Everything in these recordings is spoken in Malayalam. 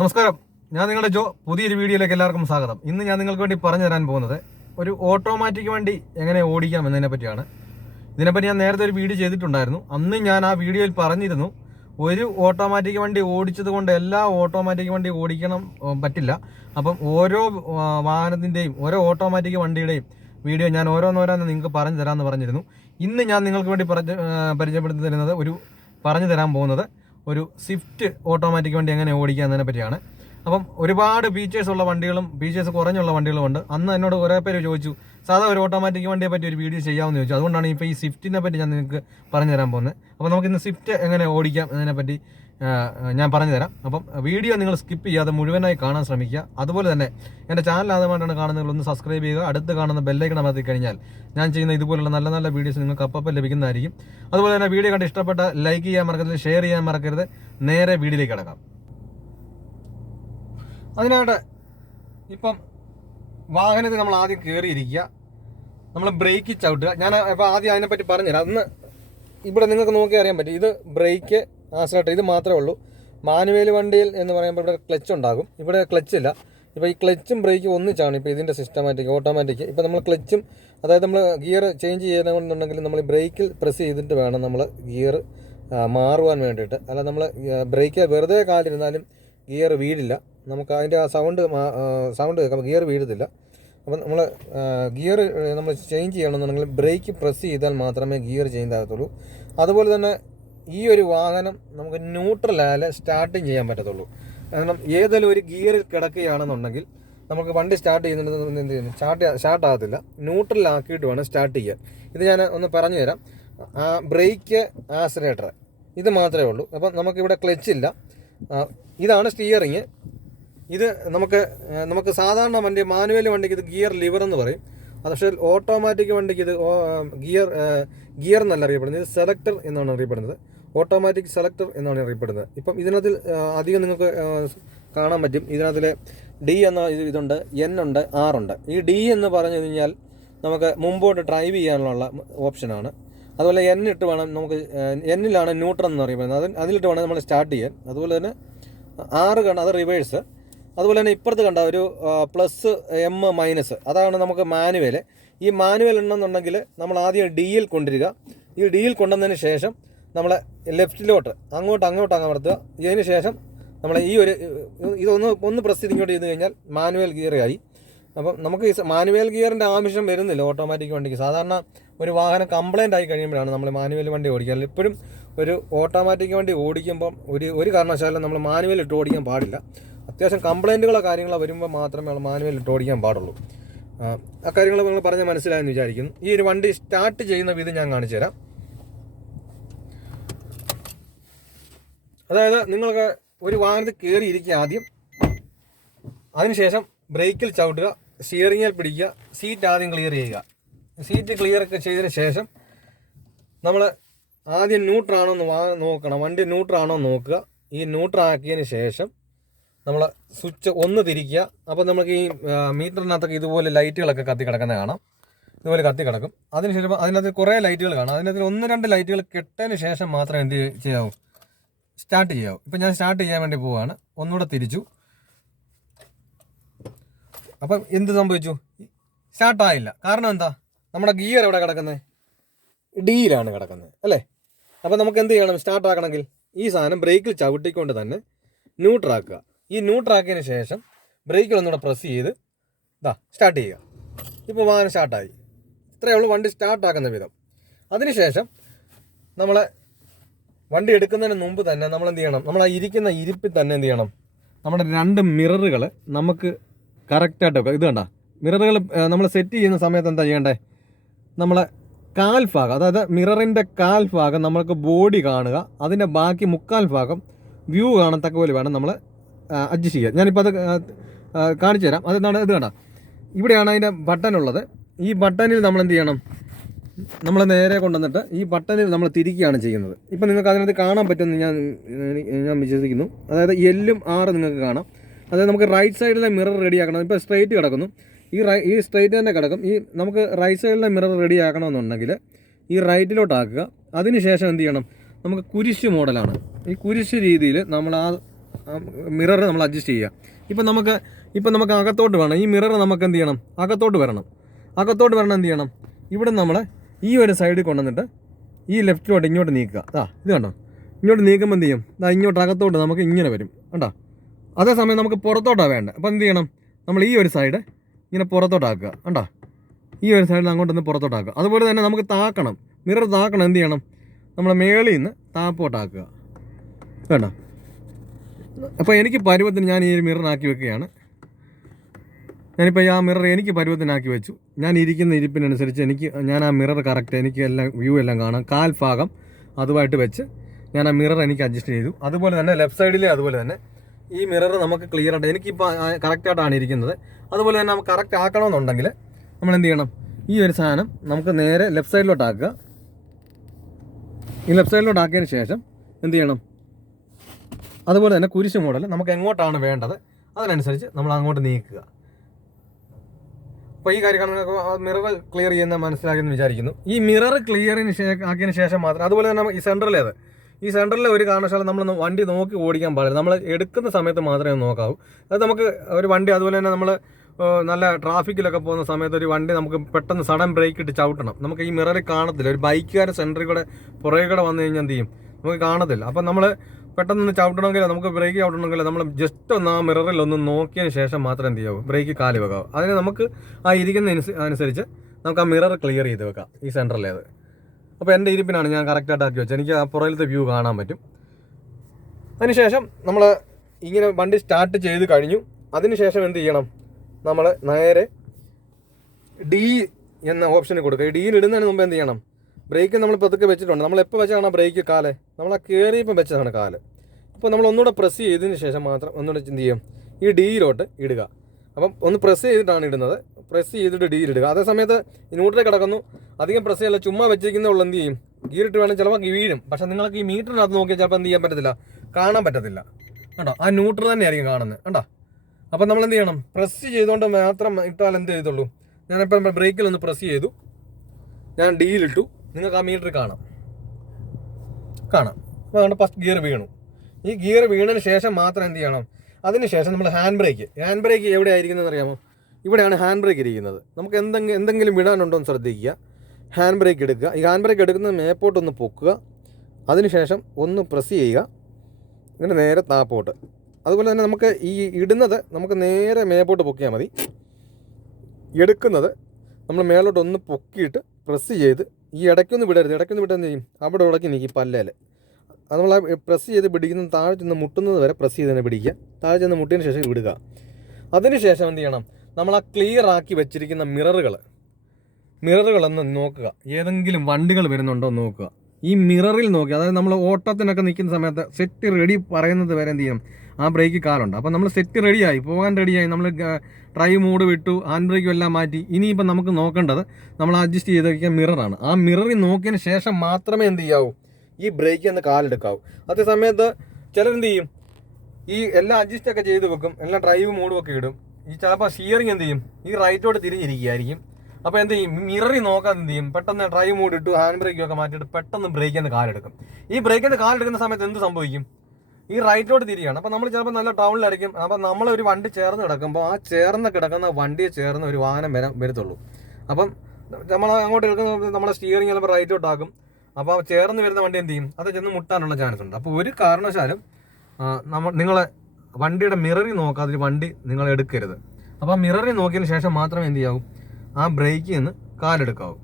നമസ്കാരം, ഞാൻ നിങ്ങളുടെ ജോ. പുതിയൊരു വീഡിയോയിലേക്ക് എല്ലാവർക്കും സ്വാഗതം. ഇന്ന് ഞാൻ നിങ്ങൾക്ക് വേണ്ടി പറഞ്ഞു തരാൻ പോകുന്നത് ഒരു ഓട്ടോമാറ്റിക് വണ്ടി എങ്ങനെ ഓടിക്കാം എന്നതിനെ പറ്റിയാണ്. ഇതിനെപ്പറ്റി ഞാൻ നേരത്തെ ഒരു വീഡിയോ ചെയ്തിട്ടുണ്ടായിരുന്നു. അന്ന് ഞാൻ ആ വീഡിയോയിൽ പറഞ്ഞിരുന്നു, ഒരു ഓട്ടോമാറ്റിക് വണ്ടി ഓടിച്ചത് കൊണ്ട് എല്ലാ ഓട്ടോമാറ്റിക് വണ്ടി ഓടിക്കണം പറ്റില്ല. അപ്പം ഓരോ വാഹനത്തിൻ്റെയും ഓരോ ഓട്ടോമാറ്റിക് വണ്ടിയുടെയും വീഡിയോ ഞാൻ ഓരോന്നോരോന്ന് നിങ്ങൾക്ക് പറഞ്ഞു തരാമെന്ന് പറഞ്ഞിരുന്നു. ഇന്ന് ഞാൻ നിങ്ങൾക്ക് വേണ്ടി പരിചയപ്പെടുത്തി തരുന്നത് പറഞ്ഞു തരാൻ പോകുന്നത് ഒരു സ്വിഫ്റ്റ് ഓട്ടോമാറ്റിക് വണ്ടി എങ്ങനെ ഓടിക്കുക എന്നതിനെ പറ്റിയാണ്. അപ്പം ഒരുപാട് ഫീച്ചേഴ്സ് ഉള്ള വണ്ടികളും ഫീച്ചേഴ്സ് കുറഞ്ഞുള്ള വണ്ടികളും ഉണ്ട്. അന്ന് എന്നോട് കുറേ പേര് ചോദിച്ചു, സാധാ ഒരു ഓട്ടോമാറ്റിക് വണ്ടിയെ പറ്റി ഒരു വീഡിയോ ചെയ്യാമെന്ന് ചോദിച്ചു. അതുകൊണ്ടാണ് ഇപ്പോൾ ഈ സ്വിഫ്റ്റിനെ പറ്റി ഞാൻ നിങ്ങൾക്ക് പറഞ്ഞു തരാൻ പോകുന്നത്. അപ്പോൾ നമുക്കിന്ന് സ്വിഫ്റ്റ് എങ്ങനെ ഓടിക്കാം എന്നതിനെപ്പറ്റി ഞാൻ പറഞ്ഞു തരാം. അപ്പം വീഡിയോ നിങ്ങൾ സ്കിപ്പ് ചെയ്യാതെ മുഴുവനായി കാണാൻ ശ്രമിക്കുക. അതുപോലെ തന്നെ എൻ്റെ ചാനൽ ആദ്യമായിട്ടാണ് കാണുന്നതെങ്കിൽ ഒന്ന് സബ്സ്ക്രൈബ് ചെയ്യുക. അടുത്ത് കാണുന്ന ബെല്ലൈക്കൺ അമർത്തി കഴിഞ്ഞാൽ ഞാൻ ചെയ്യുന്ന ഇതുപോലുള്ള നല്ല നല്ല വീഡിയോസ് നിങ്ങൾക്ക് അപ്പം ലഭിക്കുന്നതായിരിക്കും. അതുപോലെ തന്നെ വീഡിയോ കണ്ട് ഇഷ്ടപ്പെട്ട ലൈക്ക് ചെയ്യാൻ മറക്കരുത്, ഷെയർ ചെയ്യാൻ മറക്കരുത്. നേരെ വീഡിയോയിലേക്ക് കിടക്കാം. അതിനായിട്ട് ഇപ്പം വാഹനത്തിൽ നമ്മൾ ആദ്യം കയറിയിരിക്കുക, നമ്മൾ ബ്രേക്ക് ചവിട്ടുക. ഞാൻ ഇപ്പോൾ ആദ്യം അതിനെപ്പറ്റി പറഞ്ഞുതരാം. അന്ന് ഇവിടെ നിങ്ങൾക്ക് നോക്കി അറിയാൻ പറ്റും, ഇത് ബ്രേക്ക് ആക്സിലേറ്റർ ഇത് മാത്രമേ ഉള്ളൂ. മാനുവൽ വണ്ടിയിൽ എന്ന് പറയുമ്പോൾ ഇവിടെ ക്ലച്ച് ഉണ്ടാകും, ഇവിടെ ക്ലച്ച് ഇല്ല. ഇപ്പോൾ ഈ ക്ലച്ചും ബ്രേക്കും ഒന്നിച്ചാണ് ഇപ്പോൾ ഇതിൻ്റെ സിസ്റ്റമാറ്റിക് ഓട്ടോമാറ്റിക്. ഇപ്പോൾ നമ്മൾ ക്ലച്ചും, അതായത് നമ്മൾ ഗിയർ ചേഞ്ച് ചെയ്യണമെന്നുണ്ടെങ്കിൽ നമ്മൾ ബ്രേക്കിൽ പ്രസ് ചെയ്തിട്ട് വേണം നമ്മൾ ഗിയർ മാറുവാൻ വേണ്ടിയിട്ട്. അല്ല നമ്മൾ ബ്രേക്ക് വെറുതെ കാലിരുന്നാലും ഗിയർ വീഴില്ല. നമുക്ക് അതിൻ്റെ ആ സൗണ്ട് കേൾക്കാം, ഗിയർ വീഴത്തില്ല. അപ്പം നമ്മൾ ഗിയർ നമ്മൾ ചേഞ്ച് ചെയ്യണമെന്നുണ്ടെങ്കിൽ ബ്രേക്ക് പ്രസ് ചെയ്താൽ മാത്രമേ ഗിയർ ചേഞ്ച് ആകത്തുള്ളൂ. അതുപോലെ തന്നെ ഈ ഒരു വാഹനം നമുക്ക് ന്യൂട്രലായാലേ സ്റ്റാർട്ടിങ് ചെയ്യാൻ പറ്റത്തുള്ളൂ. കാരണം ഏതെങ്കിലും ഒരു ഗിയറിൽ കിടക്കുകയാണെന്നുണ്ടെങ്കിൽ നമുക്ക് വണ്ടി സ്റ്റാർട്ട് ചെയ്യുന്നുണ്ട് എന്ത് ചെയ്യുന്നു, സ്റ്റാർട്ട് ആകത്തില്ല. ന്യൂട്രലാക്കിയിട്ട് വേണം സ്റ്റാർട്ട് ചെയ്യാൻ. ഇത് ഞാൻ ഒന്ന് പറഞ്ഞു തരാം. ബ്രേക്ക് ആക്സിലേറ്റർ ഇത് മാത്രമേ ഉള്ളൂ. അപ്പം നമുക്കിവിടെ ക്ലച്ചില്ല. ഇതാണ് സ്റ്റിയറിങ്. ഇത് നമുക്ക് സാധാരണ വണ്ടി മാനുവൽ വണ്ടിക്ക് ഇത് ഗിയർ ലിവർ എന്ന് പറയും. അത് പക്ഷേ ഓട്ടോമാറ്റിക് വണ്ടിക്ക് ഇത് ഗിയർ എന്നല്ല അറിയപ്പെടുന്നത്, ഇത് സെലക്ടർ എന്നാണ് അറിയപ്പെടുന്നത്. ഓട്ടോമാറ്റിക് സെലക്ടർ എന്നാണ് അറിയപ്പെടുന്നത്. ഇപ്പം ഇതിനകത്തിൽ അധികം നിങ്ങൾക്ക് കാണാൻ പറ്റും. ഇതിനകത്തിൽ ഡി എന്ന ഇതുണ്ട്, എൻ ഉണ്ട്, ആർ ഉണ്ട്. ഈ ഡി എന്ന് പറഞ്ഞു കഴിഞ്ഞാൽ നമുക്ക് മുമ്പോട്ട് ഡ്രൈവ് ചെയ്യാനുള്ള ഓപ്ഷനാണ്. അതുപോലെ എൻ ഇട്ട് വേണം നമുക്ക്, എന്നിലാണ് ന്യൂട്രൽ എന്ന് അറിയപ്പെടുന്നത്, അതിലിട്ട് വേണം നമ്മൾ സ്റ്റാർട്ട് ചെയ്യാൻ. അതുപോലെ തന്നെ ആറ് കണ്ട അത് റിവേഴ്സ്. അതുപോലെ തന്നെ ഇപ്പുറത്ത് കണ്ട ഒരു പ്ലസ് എം മൈനസ്, അതാണ് നമുക്ക് മാനുവൽ. ഈ മാനുവൽ ഉണ്ടെന്നുണ്ടെങ്കിൽ നമ്മൾ ആദ്യം ഡിയിൽ കൊണ്ടുവരിക. ഈ ഡിയിൽ കൊണ്ടുവന്നതിന് ശേഷം നമ്മളെ ലെഫ്റ്റിലോട്ട് അങ്ങോട്ട് അമർത്തുക. ഇതിന് ശേഷം നമ്മൾ ഈ ഇതൊന്ന് പ്രസ് ഇങ്ങോട്ട് ചെയ്ത് കഴിഞ്ഞാൽ മാനുവൽ ഗിയറായി. അപ്പം നമുക്ക് ഈ മാനുവൽ ഗിയറിൻ്റെ ആവശ്യം വരുന്നില്ല ഓട്ടോമാറ്റിക് വണ്ടിക്ക്. സാധാരണ ഒരു വാഹനം കംപ്ലൈൻ്റ് ആയി കഴിയുമ്പോഴാണ് നമ്മൾ മാനുവൽ വണ്ടി ഓടിക്കുക. ഇപ്പോഴും ഒരു ഓട്ടോമാറ്റിക് വണ്ടി ഓടിക്കുമ്പം ഒരു കാരണവശാലും നമ്മൾ മാനുവൽ ഇട്ട് ഓടിക്കാൻ പാടില്ല. അത്യാവശ്യം കംപ്ലൈൻറ്റുകളോ കാര്യങ്ങളോ വരുമ്പോൾ മാത്രമേ നമ്മൾ മാനുവൽ ഇട്ട് ഓടിക്കാൻ പാടുള്ളൂ. ആ കാര്യങ്ങൾ നിങ്ങൾ പറഞ്ഞാൽ മനസ്സിലായെന്ന് വിചാരിക്കുന്നു. ഈ ഒരു വണ്ടി സ്റ്റാർട്ട് ചെയ്യുന്ന വിധം ഞാൻ കാണിച്ചു തരാം. അതായത് നിങ്ങൾക്ക് ഒരു വാഹനത്തിൽ കയറിയിരിക്കുക ആദ്യം, അതിനുശേഷം ബ്രേക്കിൽ ചവിട്ടുക, സ്റ്റിയറിങ്ങിൽ പിടിക്കുക, സീറ്റ് ആദ്യം ക്ലിയർ ചെയ്യുക. സീറ്റ് ക്ലിയർ ഒക്കെ ചെയ്തതിന് ശേഷം നമ്മൾ ആദ്യം ന്യൂട്രാണോ എന്ന് നോക്കണം, വണ്ടി ന്യൂട്രാണോ എന്ന് നോക്കുക. ഈ ന്യൂട്രാക്കിയതിന് ശേഷം നമ്മൾ സ്വിച്ച് ഒന്ന് തിരിക്കുക. അപ്പോൾ നമുക്ക് ഈ മീറ്ററിനകത്തൊക്കെ ഇതുപോലെ ലൈറ്റുകളൊക്കെ കത്തി കിടക്കുന്നത് കാണാം, ഇതുപോലെ കത്തി കിടക്കും. അതിനുശേഷം അതിനകത്ത് കുറേ ലൈറ്റുകൾ കാണാം. അതിനകത്ത് 1-2 ലൈറ്റുകൾ കെട്ടതിന് ശേഷം മാത്രം എന്ത് ചെയ്യാവൂ, സ്റ്റാർട്ട് ചെയ്യാവൂ. ഇപ്പം ഞാൻ സ്റ്റാർട്ട് ചെയ്യാൻ വേണ്ടി പോവുകയാണ്. ഒന്നുകൂടെ തിരിച്ചു. അപ്പം എന്ത് സംഭവിച്ചു, സ്റ്റാർട്ടായില്ല. കാരണം എന്താ, നമ്മുടെ ഗിയർ എവിടെ കിടക്കുന്നത്, ഡിയിലാണ് കിടക്കുന്നത് അല്ലേ. അപ്പം നമുക്ക് എന്ത് ചെയ്യണം, സ്റ്റാർട്ടാക്കണമെങ്കിൽ ഈ സാധനം ബ്രേക്കിൽ ചവിട്ടിക്കൊണ്ട് തന്നെ ന്യൂട്രാക്കുക. ഈ ന്യൂട്രാക്കിയതിന് ശേഷം ബ്രേക്കിൽ ഒന്നുകൂടെ പ്രസ് ചെയ്ത് സ്റ്റാർട്ട് ചെയ്യുക. ഇപ്പോൾ വാഹനം സ്റ്റാർട്ടായി. ഇത്രയേ ഉള്ളൂ വണ്ടി സ്റ്റാർട്ടാക്കുന്ന വിധം. അതിനുശേഷം നമ്മൾ വണ്ടി എടുക്കുന്നതിന് മുമ്പ് തന്നെ നമ്മൾ എന്ത് ചെയ്യണം, നമ്മൾ ആ ഇരിക്കുന്ന ഇരിപ്പിൽ തന്നെ എന്ത് ചെയ്യണം, നമ്മുടെ 2 മിററുകൾ നമുക്ക് കറക്റ്റായിട്ട് വെക്കുക. ഇത് കണ്ട മിററുകൾ നമ്മൾ സെറ്റ് ചെയ്യുന്ന സമയത്ത് എന്താ ചെയ്യേണ്ടത്, നമ്മളെ കാൽഭാഗം, അതായത് മിററിൻ്റെ കാൽഭാഗം നമ്മൾക്ക് ബോഡി കാണുക, അതിൻ്റെ ബാക്കി 1/4 ഭാഗം വ്യൂ കാണത്തക്ക പോലെ വേണം നമ്മൾ അഡ്ജസ്റ്റ് ചെയ്യുക. ഞാനിപ്പോൾ അത് കാണിച്ചു തരാം. അതെന്താണ്, ഇത് കണ്ട ഇവിടെയാണ് അതിൻ്റെ ബട്ടൺ ഉള്ളത്. ഈ ബട്ടണിൽ നമ്മൾ എന്ത് ചെയ്യണം, നമ്മൾ നേരെ കൊണ്ടുവന്നിട്ട് ഈ ബട്ടണിൽ നമ്മൾ തിരിക്കുകയാണ് ചെയ്യുന്നത്. ഇപ്പം നിങ്ങൾക്ക് അതിനകത്ത് കാണാൻ പറ്റുമെന്ന് ഞാൻ വിശ്വസിക്കുന്നു. അതായത് എല്ലും 6 നിങ്ങൾക്ക് കാണാം. അതായത് നമുക്ക് റൈറ്റ് സൈഡിലെ മിറർ റെഡിയാക്കണം. ഇപ്പോൾ സ്ട്രെയിറ്റ് കിടക്കുന്നു, ഈ സ്ട്രെയിറ്റ് തന്നെ കിടക്കും. ഈ നമുക്ക് റൈറ്റ് സൈഡിലെ മിറർ റെഡി ആക്കണമെന്നുണ്ടെങ്കിൽ ഈ റൈറ്റിലോട്ടാക്കുക. അതിന് ശേഷം എന്ത് ചെയ്യണം, നമുക്ക് കുരിശ് മോഡലാണ്. ഈ കുരിശ് രീതിയിൽ നമ്മൾ മിറർ നമ്മൾ അഡ്ജസ്റ്റ് ചെയ്യുക. ഇപ്പം നമുക്ക് അകത്തോട്ട് വേണം, ഈ മിറർ നമുക്ക് എന്ത് ചെയ്യണം, അകത്തോട്ട് വരണം എന്ത് ചെയ്യണം, ഇവിടെ നമ്മൾ ഈ ഒരു സൈഡിൽ കൊണ്ടുവന്നിട്ട് ഈ ലെഫ്റ്റിലോട്ട് ഇങ്ങോട്ട് നീക്കുക. ഇത് കണ്ടോ, ഇങ്ങോട്ട് നീക്കുമ്പോൾ എന്ത് ചെയ്യും, ഇങ്ങോട്ട് അകത്തോട്ട് നമുക്ക് ഇങ്ങനെ വരും കണ്ടോ. അതേസമയം നമുക്ക് പുറത്തോട്ടാണ് വേണ്ടത്. അപ്പോൾ എന്ത് ചെയ്യണം, നമ്മൾ ഈ ഒരു സൈഡ് ഇങ്ങനെ പുറത്തോട്ടാക്കുക കണ്ടോ, ഈ ഒരു സൈഡിൽ അങ്ങോട്ടൊന്ന് പുറത്തോട്ടാക്കുക. അതുപോലെ തന്നെ നമുക്ക് താക്കണം, മിറർ താക്കണം, എന്ത് ചെയ്യണം, നമ്മൾ മേളിൽ നിന്ന് താപ്പോട്ടാക്കുക വേണ്ട. അപ്പോൾ എനിക്ക് പരുവത്തിന് ഞാൻ ഈ മിററാക്കി വെക്കുകയാണ്. ഞാനിപ്പോൾ ആ മിറർ എനിക്ക് പരുവത്തിനാക്കി വെച്ചു. ഞാൻ ഇരിക്കുന്ന ഇരിപ്പിനനുസരിച്ച് ഞാൻ ആ മിറർ കറക്റ്റ് എനിക്ക് എല്ലാം വ്യൂ എല്ലാം കാണാം. കാൽഭാഗം അതുമായിട്ട് വെച്ച് ഞാൻ ആ മിറർ എനിക്ക് അഡ്ജസ്റ്റ് ചെയ്തു. അതുപോലെ തന്നെ ലെഫ്റ്റ് സൈഡിലെ അതുപോലെ തന്നെ ഈ മിറർ നമുക്ക് ക്ലിയർ ആയിട്ട് എനിക്കിപ്പോൾ കറക്റ്റായിട്ടാണ് ഇരിക്കുന്നത്. അതുപോലെ തന്നെ നമുക്ക് കറക്റ്റ് ആക്കണമെന്നുണ്ടെങ്കിൽ നമ്മൾ എന്ത് ചെയ്യണം, ഈ ഒരു സാധനം നമുക്ക് നേരെ ലെഫ്റ്റ് സൈഡിലോട്ടാക്കുക. ഈ ലെഫ്റ്റ് സൈഡിലോട്ടാക്കിയതിന് ശേഷം എന്ത് ചെയ്യണം, അതുപോലെ തന്നെ കുരിശ് മോഡൽ നമുക്ക് എങ്ങോട്ടാണ് വേണ്ടത് അതിനനുസരിച്ച് നമ്മൾ അങ്ങോട്ട് നീക്കുക. അപ്പോൾ ഈ കാര്യം മിറർ ക്ലിയർ ചെയ്യുന്ന മനസ്സിലാക്കിയെന്ന് വിചാരിക്കുന്നു. ഈ മിറർ ക്ലിയറിന് ആക്കിയതിന് ശേഷം മാത്രം, അതുപോലെ തന്നെ ഈ സെൻറ്ററിലെ ഒരു കാരണവശാലും നമ്മൾ വണ്ടി നോക്കി ഓടിക്കാൻ പാടില്ല. നമ്മൾ എടുക്കുന്ന സമയത്ത് മാത്രമേ നോക്കാവൂ. അത് നമുക്ക് ഒരു വണ്ടി, അതുപോലെ തന്നെ നമ്മൾ നല്ല ട്രാഫിക്കിലൊക്കെ പോകുന്ന സമയത്ത് ഒരു വണ്ടി നമുക്ക് പെട്ടെന്ന് സഡൻ ബ്രേക്ക് ഇട്ട് ചവിട്ടണം. നമുക്ക് ഈ മിററിൽ കാണത്തില്ല. ഒരു ബൈക്കുകാരൻ സെൻറ്ററിൽ കൂടെ പുറകെ കൂടെ വന്നു കഴിഞ്ഞാൽ എന്ത് ചെയ്യും, നമുക്ക് കാണത്തില്ല. അപ്പം നമ്മൾ പെട്ടെന്ന് ചവിട്ടണമെങ്കിൽ, നമുക്ക് ബ്രേക്ക് ചവിട്ടണമെങ്കിൽ നമ്മൾ ജസ്റ്റ് ഒന്ന് ആ മിററിൽ ഒന്ന് നോക്കിയതിന് ശേഷം മാത്രം എന്ത് ചെയ്യാവും, ബ്രേക്ക് കാല് വെക്കാവും. അതിന് നമുക്ക് ആ ഇരിക്കുന്ന അനുസരിച്ച് നമുക്ക് ആ മിറർ ക്ലിയർ ചെയ്ത് വെക്കാം ഈ സെൻറ്ററിലേത്. അപ്പോൾ എൻ്റെ ഇരിപ്പിനാണ് ഞാൻ കറക്റ്റായിട്ട് ആക്കി വെച്ചത്. എനിക്ക് ആ പുറകിലത്തെ വ്യൂ കാണാൻ പറ്റും. അതിനുശേഷം നമ്മൾ ഇങ്ങനെ വണ്ടി സ്റ്റാർട്ട് ചെയ്ത് കഴിഞ്ഞു. അതിനുശേഷം എന്ത് ചെയ്യണം, നമ്മൾ നേരെ ഡി എന്ന ഓപ്ഷന് കൊടുക്കുക. ഈ ഡിയിൽ ഇടുന്നതിന് മുമ്പ് എന്ത് ചെയ്യണം, ബ്രേക്ക് നമ്മൾ പതുക്കെ വെച്ചിട്ടുണ്ട്. നമ്മൾ എപ്പോൾ വെച്ചാണ് ബ്രേക്ക് കാല്, നമ്മൾ ആ കയറിയപ്പം വെച്ചതാണ് കാല്. അപ്പോൾ നമ്മൾ ഒന്നുകൂടെ പ്രസ് ചെയ്തതിന് ശേഷം മാത്രം ഒന്നുകൂടെ എന്ത് ചെയ്യും, ഈ ഡിയിലോട്ട് ഇടുക. അപ്പം ഒന്ന് പ്രസ് ചെയ്തിട്ടാണ് ഇടുന്നത്. പ്രസ് ചെയ്തിട്ട് ഡിയിലിടുക. അതേ സമയത്ത് ന്യൂട്രൽ കിടക്കുന്നു, അധികം പ്രസ് ചെയ്യല്ല, ചുമ്മാ വെച്ചിരിക്കുന്നതുള്ള എന്ത് ചെയ്യും, ഗിയറിട്ട് വേണം ചിലപ്പോൾ വീഴും. പക്ഷേ നിങ്ങൾക്ക് ഈ മീറ്ററിനകത്ത് നോക്കിയാൽ ചിലപ്പോൾ എന്ത് ചെയ്യാൻ പറ്റത്തില്ല, കാണാൻ പറ്റത്തില്ല കേട്ടോ. ആ ന്യൂട്രൽ തന്നെ ആയിരിക്കും കാണുന്നത് കേട്ടോ. അപ്പം നമ്മൾ എന്ത് ചെയ്യണം, പ്രസ് ചെയ്തുകൊണ്ട് മാത്രം ഇട്ടാൽ എന്ത് ചെയ്തുള്ളൂ. ഞാനിപ്പം ബ്രേക്കിൽ ഒന്ന് പ്രസ് ചെയ്തു, ഞാൻ ഡിയിലിട്ടു, നിങ്ങൾക്ക് ആ മീറ്റർ കാണാം. അപ്പോൾ നമ്മുടെ ഫസ്റ്റ് ഗിയർ വീണു. ഈ ഗിയർ വീണതിന് ശേഷം മാത്രം എന്ത് ചെയ്യണം, അതിന് ശേഷം നമ്മൾ ഹാൻഡ് ബ്രേക്ക് എവിടെ ആയിരിക്കുന്നതെന്ന് അറിയാമോ, ഇവിടെയാണ് ഹാൻഡ് ബ്രേക്ക് ഇരിക്കുന്നത്. നമുക്ക് എന്തെങ്കിലും വിടാനുണ്ടോ എന്ന് ശ്രദ്ധിക്കുക. ഹാൻഡ് ബ്രേക്ക് എടുക്കുക. ഈ ഹാൻഡ് ബ്രേക്ക് എടുക്കുന്നത് മേപ്പോട്ടൊന്ന് പൊക്കുക. അതിനുശേഷം ഒന്ന് പ്രസ് ചെയ്യുക, ഇങ്ങനെ നേരെ താപ്പോട്ട്. അതുപോലെ തന്നെ നമുക്ക് ഈ ഇടുന്നത് നമുക്ക് നേരെ മേപ്പോട്ട് പൊക്കിയാൽ മതി. എടുക്കുന്നത് നമ്മൾ മേലോട്ട് ഒന്ന് പൊക്കിയിട്ട് പ്രസ് ചെയ്ത് ഈ ഇടയ്ക്കൊന്ന് വിടരുത്. ഇടയ്ക്കൊന്ന് വിട്ടെന്ത് ചെയ്യും, അവിടെ ഉടക്കി നീക്കി പല്ലേൽ അത് നമ്മൾ പ്രസ് ചെയ്ത് പിടിക്കുന്ന താഴെ ചെന്ന് മുട്ടുന്നത് വരെ പ്രസ് ചെയ്ത് തന്നെ പിടിക്കുക. താഴെ ചെന്ന് മുട്ടിയതിന് ശേഷം വിടുക. അതിനുശേഷം എന്ത് ചെയ്യണം, നമ്മൾ ആ ക്ലിയർ ആക്കി വെച്ചിരിക്കുന്ന മിററുകളൊന്ന് നോക്കുക. ഏതെങ്കിലും വണ്ടികൾ വരുന്നുണ്ടോ എന്ന് നോക്കുക. ഈ മിററിൽ നോക്കി, അതായത് നമ്മൾ ഓട്ടത്തിനൊക്കെ നിൽക്കുന്ന സമയത്ത് സെറ്റ് റെഡി പറയുന്നത് വരെ എന്ത് ചെയ്യണം, ആ ബ്രേക്ക് കാലുണ്ട്. അപ്പോൾ നമ്മൾ സെറ്റ് റെഡിയായി, പോകാൻ റെഡിയായി, നമ്മൾ ഡ്രൈവ് മോഡ് വിട്ടു, ഹാൻഡ് ബ്രേക്കും എല്ലാം മാറ്റി. ഇനിയിപ്പോൾ നമുക്ക് നോക്കേണ്ടത് നമ്മൾ അഡ്ജസ്റ്റ് ചെയ്ത് വയ്ക്കുക മിററാണ്. ആ മിററിൽ നോക്കിയതിന് ശേഷം മാത്രമേ എന്ത് ചെയ്യാവൂ, ഈ ബ്രേക്ക് എന്ന് കാലെടുക്കാവൂ. അതേ സമയത്ത് ചിലരെന്ത് ചെയ്യും, ഈ എല്ലാം അഡ്ജസ്റ്റൊക്കെ ചെയ്ത് വെക്കും, എല്ലാം ഡ്രൈവ് മോഡും ഒക്കെ ഇടും. ഈ ചിലപ്പോൾ സ്റ്റിയറിംഗ് എന്ത് ചെയ്യും, ഈ റൈറ്റോട്ട് തിരിഞ്ഞിരിക്കുകയായിരിക്കും. അപ്പോൾ എന്ത് ചെയ്യും, മിററിൽ നോക്കാൻ എന്ത് ചെയ്യും, പെട്ടെന്ന് ഡ്രൈവ് മോഡ് ഇട്ടു ഹാൻഡ് ബ്രേക്കും ഒക്കെ മാറ്റിയിട്ട് പെട്ടെന്ന് ബ്രേക്കിൽ നിന്ന് കാലെടുക്കും. ഈ ബ്രേക്കിൽ നിന്ന് കാലെടുക്കുന്ന സമയത്ത് എന്ത് സംഭവിക്കും, ഈ റൈറ്റോട്ട് തിരിയാണ്. അപ്പോൾ നമ്മൾ ചിലപ്പോൾ നല്ല ടൗണിലായിരിക്കും. അപ്പോൾ നമ്മളൊരു വണ്ടി ചേർന്ന് കിടക്കുമ്പോൾ ആ ചേർന്ന് കിടക്കുന്ന വണ്ടിയെ ചേർന്ന് ഒരു വാഹനം വരത്തുള്ളൂ. അപ്പം നമ്മൾ അങ്ങോട്ട് എടുക്കുന്ന നമ്മുടെ സ്റ്റിയറിംഗ് ചിലപ്പോൾ റൈറ്റോട്ടാക്കും. അപ്പോൾ ചേർന്ന് വരുന്ന വണ്ടി എന്ത് ചെയ്യും, അത് ചെന്ന് മുട്ടാനുള്ള ചാൻസ് ഉണ്ട്. അപ്പോൾ ഒരു കാരണവശാലും നിങ്ങൾ വണ്ടിയുടെ മിററിൽ നോക്കാതെ ഒരു വണ്ടി നിങ്ങൾ എടുക്കരുത്. അപ്പോൾ ആ മിററിൽ നോക്കിയതിന് ശേഷം മാത്രമേ എന്ത് ചെയ്യാവൂ, ആ ബ്രേക്കിൽ നിന്ന് കാലെടുക്കാവൂ.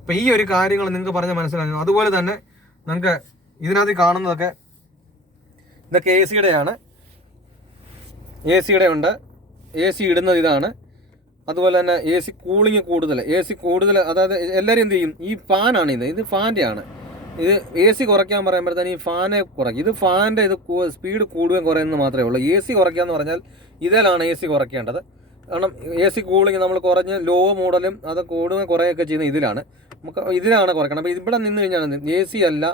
അപ്പോൾ ഈ ഒരു കാര്യങ്ങൾ നിങ്ങൾക്ക് പറഞ്ഞാൽ മനസ്സിലാകും. അതുപോലെ തന്നെ നിങ്ങൾക്ക് ഇതിനകത്ത് കാണുന്നതൊക്കെ ഇതൊക്കെ എ സിയുടെയാണ്. എ സിയുടെ ഉണ്ട്, എ സി ഇടുന്നത് ഇതാണ്. അതുപോലെ തന്നെ എ സി കൂളിങ് കൂടുതൽ, അതായത് എല്ലാവരും എന്ത് ചെയ്യും, ഈ ഫാനാണ് ഇത് ഫാൻ്റെ ആണ്. ഇത് എ സി കുറയ്ക്കാൻ പറയുമ്പോഴത്തേന് ഈ ഫാനെ കുറയ്ക്കും. ഇത് ഫാൻ്റെ സ്പീഡ് കൂടുകയും കുറയുന്നത് മാത്രമേ ഉള്ളൂ. എ സി കുറയ്ക്കുക എന്ന് പറഞ്ഞാൽ ഇതിലാണ് എ സി കുറയ്ക്കേണ്ടത്. കാരണം എ സി കൂളിങ് നമ്മൾ കുറഞ്ഞ് ലോ മോഡലും അത് കൂടുകയും കുറയൊക്കെ ചെയ്യുന്ന ഇതിലാണ് കുറയ്ക്കണം. അപ്പോൾ ഇവിടെ നിന്ന് കഴിഞ്ഞാൽ എ സി അല്ല,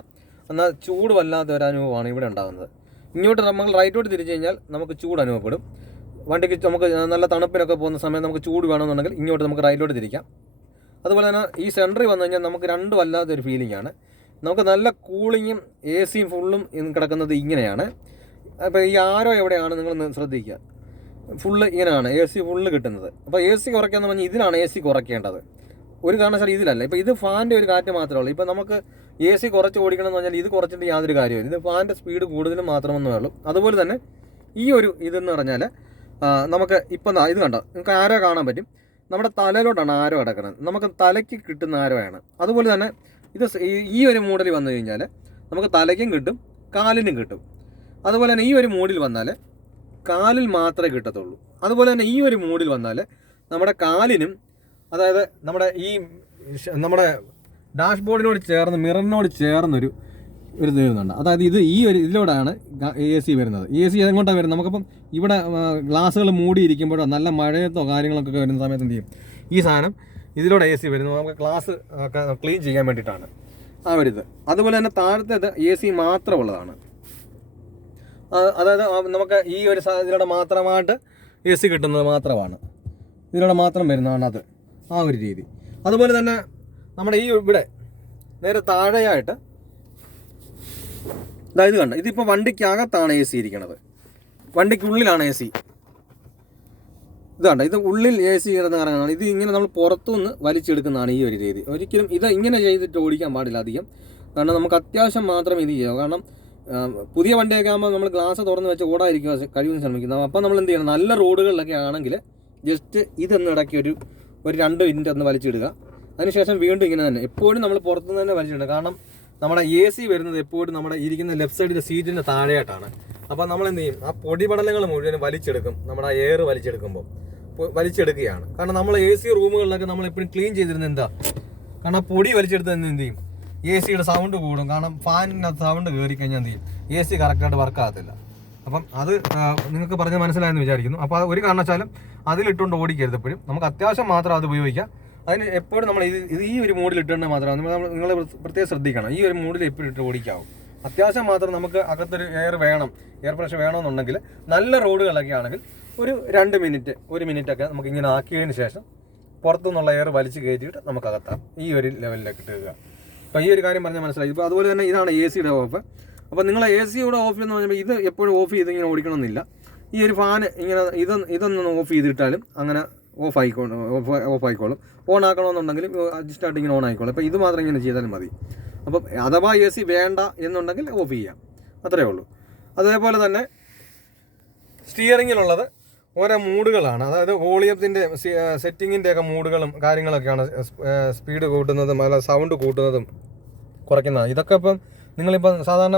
എന്നാൽ ചൂട് വല്ലാത്ത ഒരു അനുഭവമാണ് ഇവിടെ ഉണ്ടാകുന്നത്. ഇങ്ങോട്ട് നമ്മൾ റൈറ്റോട്ട് തിരിച്ചു കഴിഞ്ഞാൽ നമുക്ക് ചൂട് അനുഭവപ്പെടും. വണ്ടിക്ക് നമുക്ക് നല്ല തണുപ്പിനൊക്കെ പോകുന്ന സമയത്ത് നമുക്ക് ചൂട് വേണമെന്നുണ്ടെങ്കിൽ ഇങ്ങോട്ട് നമുക്ക് റൈറ്റോട്ട് തിരിക്കാം. അതുപോലെ തന്നെ ഈ സെൻറ്ററിൽ വന്നു കഴിഞ്ഞാൽ നമുക്ക് രണ്ടും വല്ലാത്തൊരു ഫീലിംഗ് ആണ്. നമുക്ക് നല്ല കൂളിങ്ങും എ സിയും ഫുള്ളും കിടക്കുന്നത് ഇങ്ങനെയാണ്. അപ്പോൾ ഈ ആരോ എവിടെയാണ് നിങ്ങളൊന്ന് ശ്രദ്ധിക്കുക. ഫുള്ള് ഇങ്ങനെയാണ് എ സി ഫുള്ള് കിട്ടുന്നത്. അപ്പോൾ എ സി കുറയ്ക്കാന്ന് പറഞ്ഞാൽ ഇതിലാണ് എ സി കുറയ്ക്കേണ്ടത്, ഒരു കാരണവശാലും ഇതിലല്ല. ഇപ്പോൾ ഇത് ഫാൻ്റെ ഒരു കാറ്റ് മാത്രമേ ഉള്ളൂ. ഇപ്പോൾ നമുക്ക് എ സി കുറച്ച് ഓടിക്കണം എന്ന് പറഞ്ഞാൽ ഇത് കുറച്ചിട്ട് യാതൊരു കാര്യമില്ല. ഇത് ഫാൻ്റെ സ്പീഡ് കൂടുതലും മാത്രമെന്നേ ഉള്ളൂ. അതുപോലെ തന്നെ ഈ ഒരു ഇതെന്ന് പറഞ്ഞാൽ നമുക്ക് ഇപ്പം ഇത് കണ്ടോ, നിങ്ങൾക്ക് ആരോ കാണാൻ പറ്റും. നമ്മുടെ തലയിലോട്ടാണ് ആരോ കിടക്കുന്നത്, നമുക്ക് തലയ്ക്ക് കിട്ടുന്ന ആരോയാണ്. അതുപോലെ തന്നെ ഇത് ഈ ഒരു മോഡൽ വന്നു കഴിഞ്ഞാൽ നമുക്ക് തലയ്ക്കും കിട്ടും കാലിനും കിട്ടും. അതുപോലെ തന്നെ ഈ ഒരു മോഡിൽ വന്നാൽ കാലിൽ മാത്രമേ കിട്ടത്തുള്ളൂ. അതുപോലെ തന്നെ ഈ ഒരു മോഡിൽ വന്നാൽ നമ്മുടെ കാലിനും, അതായത് നമ്മുടെ ഡാഷ്ബോർഡിനോട് ചേർന്ന് മിററിനോട് ചേർന്നൊരു ഇത് വരുന്നുണ്ട്. അതായത് ഈ ഒരു ഇതിലൂടെയാണ് എ സി വരുന്നത്. എ സി എങ്ങോട്ടാണ് വരുന്നത്? നമുക്കിപ്പം ഇവിടെ ഗ്ലാസ്സുകൾ മൂടിയിരിക്കുമ്പോഴോ നല്ല മഴയത്തോ കാര്യങ്ങളൊക്കെ വരുന്ന സമയത്ത് എന്ത് ചെയ്യും, ഈ സാധനം ഇതിലൂടെ എ സി വരുന്നത് നമുക്ക് ഗ്ലാസ് ഒക്കെ ക്ലീൻ ചെയ്യാൻ വേണ്ടിയിട്ടാണ് ആ ഒരു ഇത്. അതുപോലെ തന്നെ താഴത്തേത് എ സി മാത്രമുള്ളതാണ്. അതായത് നമുക്ക് ഈ ഒരു ഇതിലൂടെ മാത്രമായിട്ട് എ സി കിട്ടുന്നത് മാത്രമാണ്, ഇതിലൂടെ മാത്രം വരുന്നതാണ് അത്, ആ ഒരു രീതി. അതുപോലെ തന്നെ നമ്മുടെ ഈ ഇവിടെ നേരെ താഴെയായിട്ട് ഇത് കണ്ട, ഇതിപ്പോൾ വണ്ടിക്കകത്താണ് എ സി ഇരിക്കണത്, വണ്ടിക്കുള്ളിലാണ് എ സി. ഇത് കണ്ട, ഇത് ഉള്ളിൽ എ സി കിടന്ന് കറങ്ങുന്നതാണ്. ഇത് ഇങ്ങനെ നമ്മൾ പുറത്തുനിന്ന് വലിച്ചെടുക്കുന്നതാണ് ഈ ഒരു രീതി. ഒരിക്കലും ഇത് ഇങ്ങനെ ചെയ്തിട്ട് ഓടിക്കാൻ പാടില്ല അധികം, കാരണം നമുക്ക് അത്യാവശ്യം മാത്രം ഇത് ചെയ്യാം. കാരണം പുതിയ വണ്ടിയൊക്കെ ആകുമ്പോൾ നമ്മൾ ഗ്ലാസ് തുറന്ന് വെച്ച് ഓടാതിരിക്കുക കഴിയുമെന്ന് ശ്രമിക്കുന്നത്. അപ്പോൾ നമ്മൾ എന്ത് ചെയ്യണം, നല്ല റോഡുകളിലൊക്കെ ആണെങ്കിൽ ജസ്റ്റ് ഇതൊന്ന് ഇടയ്ക്ക് ഒരു 2 മിനിറ്റ് ഒന്ന് വലിച്ചിടുക. അതിനുശേഷം വീണ്ടും ഇങ്ങനെ തന്നെ എപ്പോഴും നമ്മൾ പുറത്തുനിന്ന് തന്നെ വലിച്ചിടുക. കാരണം നമ്മുടെ എ സി വരുന്നത് എപ്പോഴും നമ്മുടെ ഇരിക്കുന്ന ലെഫ്റ്റ് സൈഡിലെ സീറ്റിൻ്റെ താഴെയായിട്ടാണ്. അപ്പോൾ നമ്മൾ എന്ത് ചെയ്യും, ആ പൊടിപടലങ്ങൾ മുഴുവനും വലിച്ചെടുക്കും. നമ്മുടെ ആ എയർ വലിച്ചെടുക്കുകയാണ്. കാരണം നമ്മൾ എ സി റൂമുകളിലൊക്കെ നമ്മൾ എപ്പോഴും ക്ലീൻ ചെയ്തിരുന്നത് എന്താ, കാരണം ആ പൊടി വലിച്ചെടുത്ത് എന്ത് ചെയ്യും, എ സിയുടെ സൗണ്ട് കൂടും. കാരണം ഫാനിനകത്ത് സൗണ്ട് കയറി കഴിഞ്ഞാൽ എന്ത് ചെയ്യും, എ സി കറക്റ്റായിട്ട് വർക്ക് ആകത്തില്ല. അപ്പം അത് നിങ്ങൾക്ക് പറഞ്ഞ് മനസ്സിലായെന്ന് വിചാരിക്കുന്നു. അപ്പോൾ ഒരു കാരണവശാലും അതിലിട്ടുകൊണ്ട് ഓടിക്കരുത്. എപ്പോഴും നമുക്ക് അത്യാവശ്യം മാത്രം അത് ഉപയോഗിക്കാം. അതിന് എപ്പോഴും നമ്മൾ ഇത് ഈ ഒരു മോഡിൽ ഇട്ടുകൊണ്ട് മാത്രം നിങ്ങൾ പ്രത്യേകം ശ്രദ്ധിക്കണം. ഈ ഒരു മോഡിൽ എപ്പോഴും ഇട്ട് ഓടിക്കാവും. അത്യാവശ്യം മാത്രം നമുക്ക് അകത്തൊരു എയർ പ്രഷർ വേണമെന്നുണ്ടെങ്കിൽ നല്ല റോഡുകളൊക്കെ ആണെങ്കിൽ ഒരു 2 മിനിറ്റ് 1 മിനിറ്റൊക്കെ നമുക്ക് ഇങ്ങനെ ആക്കിയതിന് ശേഷം പുറത്തുനിന്നുള്ള എയർ വലിച്ച് കയറ്റിയിട്ട് നമുക്ക് അകത്താം. ഈ ഒരു ലെവലിലേക്ക് ഇട്ടുക. അപ്പോൾ ഈ ഒരു കാര്യം പറഞ്ഞാൽ മനസ്സിലായി. ഇപ്പോൾ അതുപോലെ തന്നെ ഇതാണ് എ സിയുടെ ഓഫ്. അപ്പോൾ നിങ്ങൾ എ സിയുടെ ഓഫ് എന്ന് പറഞ്ഞാൽ ഇത് എപ്പോഴും ഓഫ് ചെയ്ത് ഇങ്ങനെ ഓടിക്കണമെന്നില്ല. ഈ ഒരു ഫാന് ഇങ്ങനെ ഇതൊന്ന് ഓഫ് ചെയ്തിട്ടാലും അങ്ങനെ ഓഫ് ആയിക്കോളും. ഓൺ ആക്കണമെന്നുണ്ടെങ്കിൽ അഡ്ജസ്റ്റ് ഇങ്ങനെ ഓൺ ആയിക്കോളും. അപ്പോൾ ഇത് മാത്രം ഇങ്ങനെ ചെയ്താലും മതി. അപ്പം അഥവാ എ സി വേണ്ട എന്നുണ്ടെങ്കിൽ ഓഫ് ചെയ്യാം, അത്രയേ ഉള്ളൂ. അതേപോലെ തന്നെ സ്റ്റിയറിങ്ങിലുള്ളത് ഓരോ മൂഡുകളാണ്. അതായത് വോളിയത്തിൻ്റെ സെറ്റിങ്ങിൻ്റെ ഒക്കെ മൂഡുകളും കാര്യങ്ങളൊക്കെയാണ്. സ്പീഡ് കൂട്ടുന്നതും അല്ല സൗണ്ട് കൂട്ടുന്നതും കുറയ്ക്കുന്നതാണ്. ഇതൊക്കെ ഇപ്പം നിങ്ങളിപ്പം സാധാരണ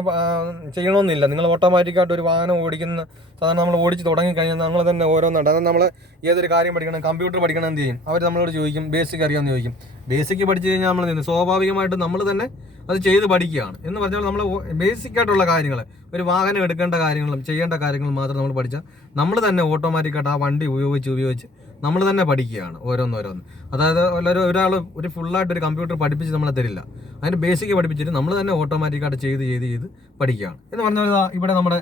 ചെയ്യണമെന്നില്ല. നിങ്ങൾ ഓട്ടോമാറ്റിക്കായിട്ട് ഒരു വാഹനം ഓടിക്കുന്ന സാധാരണ നമ്മൾ ഓടിച്ച് തുടങ്ങിക്കഴിഞ്ഞാൽ നമ്മൾ തന്നെ ഓരോന്നുണ്ട്. അതായത് നമ്മൾ ഏതൊരു കാര്യം പഠിക്കണം, കമ്പ്യൂട്ടർ പഠിക്കണം, എന്ത് ചെയ്യും, അവർ നമ്മളോട് ചോദിക്കും ബേസിക് അറിയാമെന്ന് ചോദിക്കും. ബേസിക് പഠിച്ചു കഴിഞ്ഞാൽ നമ്മൾ സ്വാഭാവികമായിട്ട് നമ്മൾ തന്നെ അത് ചെയ്ത് പഠിക്കുകയാണ്. എന്ന് പറഞ്ഞാൽ നമ്മൾ ബേസിക്കായിട്ടുള്ള കാര്യങ്ങൾ, ഒരു വാഹനം എടുക്കേണ്ട കാര്യങ്ങളും ചെയ്യേണ്ട കാര്യങ്ങളും മാത്രം നമ്മൾ പഠിച്ചാൽ നമ്മൾ തന്നെ ഓട്ടോമാറ്റിക്കായിട്ട് ആ വണ്ടി ഉപയോഗിച്ച് നമ്മൾ തന്നെ പഠിക്കുകയാണ് ഓരോന്നോരോന്ന്. അതായത് ഒരാൾ ഒരു ഫുള്ളായിട്ടൊരു കമ്പ്യൂട്ടർ പഠിപ്പിച്ച് നമ്മളെ തരില്ല. അതിൻ്റെ ബേസിക് പഠിപ്പിച്ചിട്ട് നമ്മൾ തന്നെ ഓട്ടോമാറ്റിക്കായിട്ട് ചെയ്ത് പഠിക്കുകയാണ്. എന്ന് പറഞ്ഞാൽ ഇവിടെ നമ്മുടെ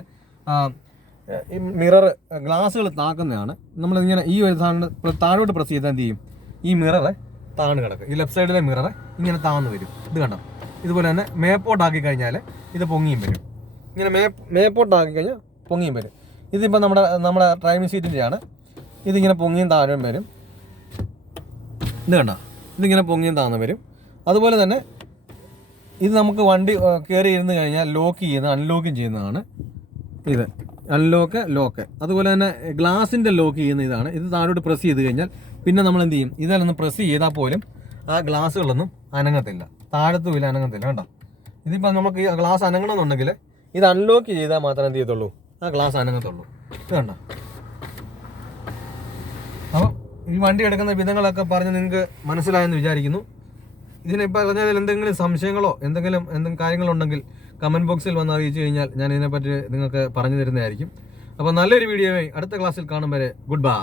ഈ മിറർ ഗ്ലാസ്സുകൾ താക്കുന്നതാണ്. നമ്മളിങ്ങനെ ഈ ഒരു സാധനം താഴോട്ട് പ്രസ് ചെയ്താൽ എന്ത് ചെയ്യും, ഈ മിററെ താഴ്ന്നു കിടക്കും. ഈ ലെഫ്റ്റ് സൈഡിലെ മിററെ ഇങ്ങനെ താഴ്ന്നു വരും. ഇത് കണ്ടോ, ഇതുപോലെ തന്നെ മേപ്പോട്ടാക്കി കഴിഞ്ഞാൽ ഇത് പൊങ്ങിയും വരും. ഇങ്ങനെ മേപ്പോട്ടാക്കി കഴിഞ്ഞാൽ പൊങ്ങിയും വരും. ഇതിപ്പോൾ നമ്മുടെ ഡ്രൈവിംഗ് സീറ്റിൻ്റെയാണ്. ഇതിങ്ങനെ പൊങ്ങിയും താഴും വരും. ഇത് കണ്ടോ, ഇതിങ്ങനെ പൊങ്ങിയും താഴ്ന്നു വരും. അതുപോലെ തന്നെ ഇത് നമുക്ക് വണ്ടി കയറി ഇരുന്ന് കഴിഞ്ഞാൽ ലോക്ക് ചെയ്യുന്ന അൺലോക്കും ചെയ്യുന്നതാണ്. ഇത് ലോക്ക്. അതുപോലെ തന്നെ ഗ്ലാസിൻ്റെ ലോക്ക് ചെയ്യുന്ന ഇതാണ്. ഇത് താഴോട്ട് പ്രസ് ചെയ്ത് കഴിഞ്ഞാൽ പിന്നെ നമ്മൾ എന്ത് ചെയ്യും, ഇതെല്ലാം പ്രസ് ചെയ്താൽ പോലും ആ ഗ്ലാസ്സുകളൊന്നും അനങ്ങത്തില്ല, താഴത്തും ഇല്ല, അനങ്ങത്തില്ല. കണ്ടോ, ഇതിപ്പോൾ നമുക്ക് ഈ ഗ്ലാസ് അനങ്ങണമെന്നുണ്ടെങ്കിൽ ഇത് അൺലോക്ക് ചെയ്താൽ മാത്രമേ എന്ത് ചെയ്യത്തുള്ളൂ, ആ ഗ്ലാസ് അനങ്ങത്തുള്ളൂ. ഇത് കണ്ടോ. അപ്പോൾ ഈ വണ്ടി എടുക്കുന്ന വിധങ്ങളൊക്കെ പറഞ്ഞ് നിങ്ങൾക്ക് മനസ്സിലായെന്ന് വിചാരിക്കുന്നു. ഇതിനിപ്പോൾ പറഞ്ഞതിൽ എന്തെങ്കിലും സംശയങ്ങളോ എന്തെങ്കിലും കാര്യങ്ങളുണ്ടെങ്കിൽ കമൻറ്റ് ബോക്സിൽ വന്ന് അറിയിച്ചു കഴിഞ്ഞാൽ ഞാൻ ഇതിനെപ്പറ്റി നിങ്ങൾക്ക് പറഞ്ഞു തരുന്നതായിരിക്കും. അപ്പോൾ നല്ലൊരു വീഡിയോയായി അടുത്ത ക്ലാസ്സിൽ കാണും വരെ ഗുഡ് ബൈ.